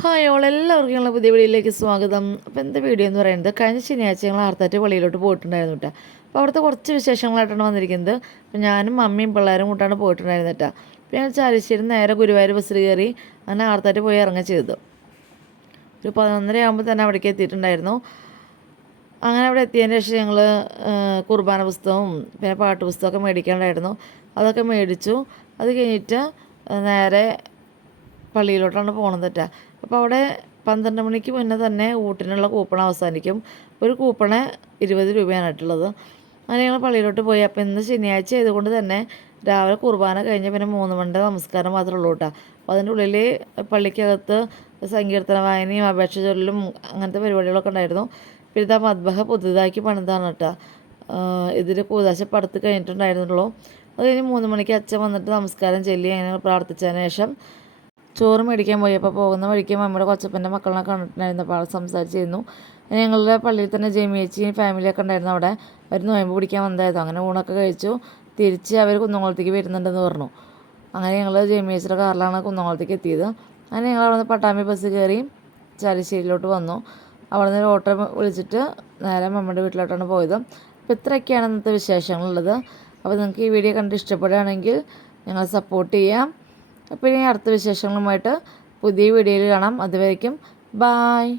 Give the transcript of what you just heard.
Hi all എല്ലാവർക്കും ഞങ്ങളുടെ പുതിയ വീഡിയോയിലേക്ക് സ്വാഗതം. അപ്പോൾ എന്താ വീഡിയോ എന്ന് പറയുന്നത്? കഴിഞ്ഞ ശനിയാഴ്ച ഞങ്ങൾ ആർത്താറ്റ് പള്ളിയിലോട്ട് പോയിട്ടുണ്ടായിരുന്നു കേട്ടോ അപ്പോൾ അവിടുത്തെ കുറച്ച് വിശേഷങ്ങളായിട്ടാണ് വന്നിരിക്കുന്നത്. അപ്പോൾ ഞാനും മമ്മിയും പിള്ളേരും കൂട്ടാണ് പോയിട്ടുണ്ടായിരുന്നു കേട്ടോ അപ്പോൾ ഞങ്ങൾ ചാലിശ്ശേരി നേരെ ഗുരുവായൂർ ബസ്സിൽ കയറി അങ്ങനെ ആർത്താറ്റ് പോയി ഇറങ്ങുക ചെയ്തു. ഒരു പതിനൊന്നര ആകുമ്പോൾ തന്നെ അവിടേക്ക് എത്തിയിട്ടുണ്ടായിരുന്നു. അങ്ങനെ അവിടെ എത്തിയതിന് ശേഷം ഞങ്ങൾ കുർബാന പുസ്തകവും പിന്നെ പാട്ട് പുസ്തകമൊക്കെ അതൊക്കെ മേടിച്ചു. അത് കഴിഞ്ഞിട്ട് നേരെ പള്ളിയിലോട്ടാണ് തെറ്റാ അപ്പോൾ അവിടെ പന്ത്രണ്ട് മണിക്ക് മുന്നേ തന്നെ ഊട്ടിനുള്ള കൂപ്പൺ അവസാനിക്കും. ഒരു കൂപ്പണ് ഇരുപത് രൂപയാണ് ഇട്ടുള്ളത് അങ്ങനെ ഞങ്ങൾ പള്ളിയിലോട്ട് പോയി. അപ്പോൾ ഇന്ന് ശനിയാഴ്ച ആയതുകൊണ്ട് തന്നെ രാവിലെ കുർബാന കഴിഞ്ഞ് പിന്നെ മൂന്ന് മണിന്റെ നമസ്കാരം മാത്രമേ ഉള്ളൂ കേട്ടോ അപ്പോൾ അതിന്റെ ഉള്ളിൽ പള്ളിക്കകത്ത് സങ്കീർത്തന വായനയും അപേക്ഷ ചൊല്ലലും അങ്ങനത്തെ പരിപാടികളൊക്കെ ഉണ്ടായിരുന്നു. പിന്നെ ഇതാ മദ്ബഹ പുതുതാക്കി പണിതാണ് കേട്ടോ ഇതിൽ കൂതാശ പടുത്ത് കഴിഞ്ഞിട്ടുണ്ടായിരുന്നുള്ളൂ. അത് കഴിഞ്ഞ് മൂന്ന് മണിക്ക് അച്ഛൻ വന്നിട്ട് നമസ്കാരം ചൊല്ലി അങ്ങനെ പ്രാർത്ഥിച്ചതിന് ശേഷം ചോറ് മേടിക്കാൻ പോയി അപ്പോൾ പോകുന്ന വഴിക്ക് മമ്മിയുടെ കൊച്ചപ്പന്റെ മക്കളെ കണ്ടിട്ടുണ്ടായിരുന്നു. അപ്പോൾ ആൾ സംസാരിച്ചിരുന്നു. ഞങ്ങളുടെ പള്ളിയിൽ തന്നെ ജെമിയേച്ചിയും ഫാമിലിയൊക്കെ ഉണ്ടായിരുന്നു. അവിടെ അവർ നോയമ്പ് പിടിക്കാൻ വന്നതായിരുന്നു. അങ്ങനെ ഊണൊക്കെ കഴിച്ചു. തിരിച്ച് അവർ കുന്നംകുളത്തേക്ക് വരുന്നുണ്ടെന്ന് പറഞ്ഞു. അങ്ങനെ ഞങ്ങൾ ജെമിയേച്ചിയുടെ കാറിലാണ് കുന്നംകുളത്തേക്ക് എത്തിയത്. അങ്ങനെ ഞങ്ങൾ അവിടെ നിന്ന് പട്ടാമ്പി ബസ് കയറി ചാലിശ്ശേരിയിലോട്ട് വന്നു. അവിടെ നിന്ന് ഓട്ടോ വിളിച്ചിട്ട് നേരെ മമ്മയുടെ വീട്ടിലോട്ടാണ് പോയത്. അപ്പോൾ ഇത്രയൊക്കെയാണ് ഇന്നത്തെ വിശേഷങ്ങളുള്ളത്. അപ്പോൾ നിങ്ങൾക്ക് ഈ വീഡിയോ കണ്ട് ഇഷ്ടപ്പെടുകയാണെങ്കിൽ ഞങ്ങൾ സപ്പോർട്ട് ചെയ്യാം. അപ്പോൾ ഇനി അടുത്ത വിശേഷങ്ങളുമായിട്ട് പുതിയ വീഡിയോയിൽ കാണാം. അതുവരേക്കും ബായ്